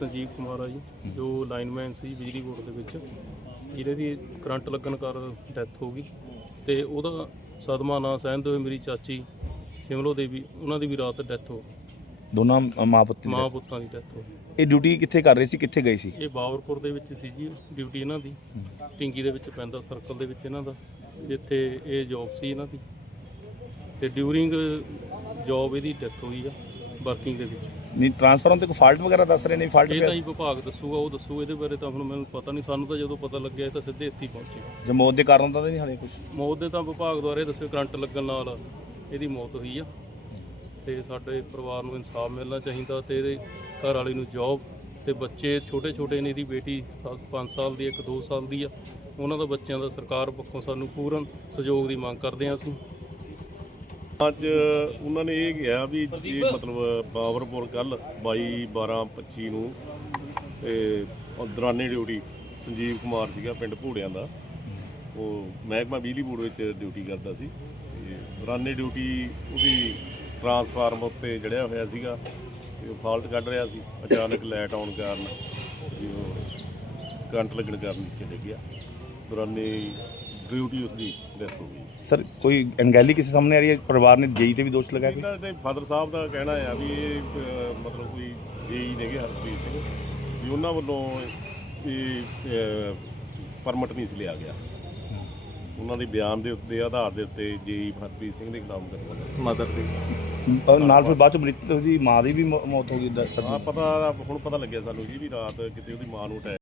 ਸੰਜੀਵ ਕੁਮਾਰ ਆ ਜੀ ਜੋ ਲਾਈਨਮੈਨ ਸੀ ਬਿਜਲੀ ਬੋਰਡ ਦੇ ਵਿੱਚ। ਜਿਹਦੇ ਦੀ ਕਰੰਟ ਲੱਗਣ ਕਾਰਨ ਡੈਥ ਹੋ ਗਈ ਤੇ ਉਹਦਾ ਸਦਮਾ ਨਾ ਸਹਿੰਦੇ ਹੋਏ ਮੇਰੀ ਚਾਚੀ ਸਿਮਲੋ ਦੇਵੀ ਉਹਨਾਂ ਦੀ ਵੀ ਰਾਤ ਡੈਥ ਹੋ ਗਈ। ਦੋਨਾਂ ਮਾਂ ਪੁੱਤ ਦੀ ਮਾਂ ਪੁੱਤਾਂ ਦੀ ਡੈਥ ਹੋ ਗਈ। ਇਹ ਡਿਊਟੀ ਕਿੱਥੇ ਕਰ ਰਹੇ ਸੀ ਕਿੱਥੇ ਗਏ ਸੀ? ਇਹ ਬਾਵਰਪੁਰ ਦੇ ਵਿੱਚ ਸੀ ਜੀ ਡਿਊਟੀ ਇਹਨਾਂ ਦੀ। ਟਿੰਗੀ ਦੇ ਵਿੱਚ ਪੈਂਦਾ ਸਰਕਲ ਦੇ ਵਿੱਚ ਇਹਨਾਂ ਦਾ। ਜਿੱਥੇ ਇਹ ਜੌਬ ਸੀ ਇਹਨਾਂ ਦੀ। ਤੇ ਡਿਊਰਿੰਗ ਜੌਬ ਇਹਦੀ ਡੈਥ ਹੋਈ ਆ। ਵਰਕਿੰਗ ਦੇ ਵਿੱਚ। ਨਹੀਂ ਟ੍ਰਾਂਸਫਾਰਮ ਤੇ ਕੋਈ ਫਾਲਟ ਵਗੈਰਾ ਦੱਸ ਰਹੇ ਨੇ? ਫਾਲਟ ਇਹ ਤਾਂ ਹੀ ਵਿਭਾਗ ਦੱਸੂਗਾ ਉਹ ਦੱਸੂ ਇਹਦੇ ਬਾਰੇ ਤਾਂ ਹੁਣ ਮੈਨੂੰ ਪਤਾ ਨਹੀਂ। ਸਾਨੂੰ ਤਾਂ ਜਦੋਂ ਪਤਾ ਲੱਗਿਆ ਇਹ ਤਾਂ ਸਿੱਧੇ ਇੱਥੇ ਹੀ ਪਹੁੰਚੇ। ਜੇ ਮੌਤ ਦੇ ਕਾਰਨ ਤਾਂ ਨਹੀਂ ਹਾਲੇ ਕੁਝ ਮੌਤ ਦੇ ਤਾਂ ਵਿਭਾਗ ਦੁਆਰੇ ਦੱਸਿਓ ਕਰੰਟ ਲੱਗਣ ਨਾਲ ਇਹਦੀ ਮੌਤ ਹੋਈ ਆ। ਤੇ ਸਾਡੇ ਪਰਿਵਾਰ ਨੂੰ ਇਨਸਾਫ ਮਿਲਣਾ ਚਾਹੀਦਾ ਤੇ ਇਹਦੇ ਘਰ ਵਾਲੀ ਨੂੰ ਜੌਬ ਤੇ ਬੱਚੇ ਛੋਟੇ ਛੋਟੇ ਨੇ ਇਹਦੀ ਬੇਟੀ 5 ਸਾਲ ਦੀ ਇੱਕ 2 ਸਾਲ ਦੀ ਆ। ਉਹਨਾਂ ਦਾ ਬੱਚਿਆਂ ਦਾ ਸਰਕਾਰ ਪੱਖੋਂ ਸਾਨੂੰ ਪੂਰਨ ਸਹਿਯੋਗ ਦੀ ਮੰਗ ਕਰਦੇ ਹਾਂ ਅਸੀਂ। ਅੱਜ ਉਹਨਾਂ ਨੇ ਇਹ ਕਿਹਾ ਵੀ ਇਹ ਮਤਲਬ ਬਾਬਰਪੁਰ ਕੱਲ 22 12 25 ਨੂੰ ਤੇ ਦੌਰਾਨੇ ਡਿਊਟੀ ਸੰਜੀਵ ਕੁਮਾਰ ਸੀਗਾ ਪਿੰਡ ਭੂੜਿਆਂ ਦਾ। ਉਹ ਮਹਿਕਮਾ ਬਿਜਲੀ ਬੋਰਡ ਵਿੱਚ ਡਿਊਟੀ ਕਰਦਾ ਸੀ। ਤੇ ਦੌਰਾਨੇ ਡਿਊਟੀ ਉਹਦੀ ਟਰਾਂਸਫਾਰਮ ਉੱਤੇ ਜੜਿਆ ਹੋਇਆ ਸੀਗਾ ਤੇ ਉਹ ਫਾਲਟ ਕੱਢ ਰਿਹਾ ਸੀ। ਅਚਾਨਕ ਲਾਈਟ ਆਉਣ ਕਾਰਨ ਕਰੰਟ ਲੱਗਣ ਕਾਰਨ ਨੀਚੇ ਡਿੱਗ ਗਿਆ। ਦੌਰਾਨੇ ਡਿਊਟੀ ਉਸਦੀ ਡੈਥ ਹੋ ਗਈ। ਸਰ ਕੋਈ ਅਣਗਹਿਲੀ ਕਿਸੇ ਸਾਹਮਣੇ ਆ ਰਹੀ ਹੈ? ਪਰਿਵਾਰ ਨੇ ਜੇਈ ਤੇ ਵੀ ਦੋਸ਼ ਲਗਾਇਆ ਕੋਈ? ਇਹਨਾਂ ਦੇ ਫਾਦਰ ਸਾਹਿਬ ਦਾ ਕਹਿਣਾ ਆ ਵੀ ਇਹ ਅਹ, ਮਤਲਬ ਕੋਈ ਜੇਈ ਨੇਗੇ ਹਰਪ੍ਰੀਤ ਸਿੰਘ ਵੀ ਉਹਨਾਂ ਵੱਲੋਂ ਇਹ ਪਰਮਿਟ ਨਹੀਂ ਸੀ ਲਿਆ ਗਿਆ। ਉਹਨਾਂ ਦੇ ਬਿਆਨ ਦੇ ਉੱਤੇ ਆਧਾਰ ਦੇ ਉੱਤੇ ਜੇਈ ਹਰਪ੍ਰੀਤ ਸਿੰਘ ਦੇ ਖਿਲਾਫ ਮੁਕੱਦਮਾ ਮਦਰ ਦੀ। ਅਹ ਨਾਲ ਫਿਰ ਬਾਅਦ ਚ ਮ੍ਰਿਤਕ ਦੀ ਮਾਂ ਦੀ ਵੀ ਮੌ- ਮੌਤ ਹੋ ਗਈ ਦ- ਸਰ ਆ ਪਤਾ ਹੁਣ ਪਤਾ ਲੱਗਿਆ ਸਾਨੂੰ ਜੀ ਵੀ ਰਾਤ ਕਿਤੇ ਉਹਦੀ ਮਾਂ ਨੂੰ ਅਟੈਕ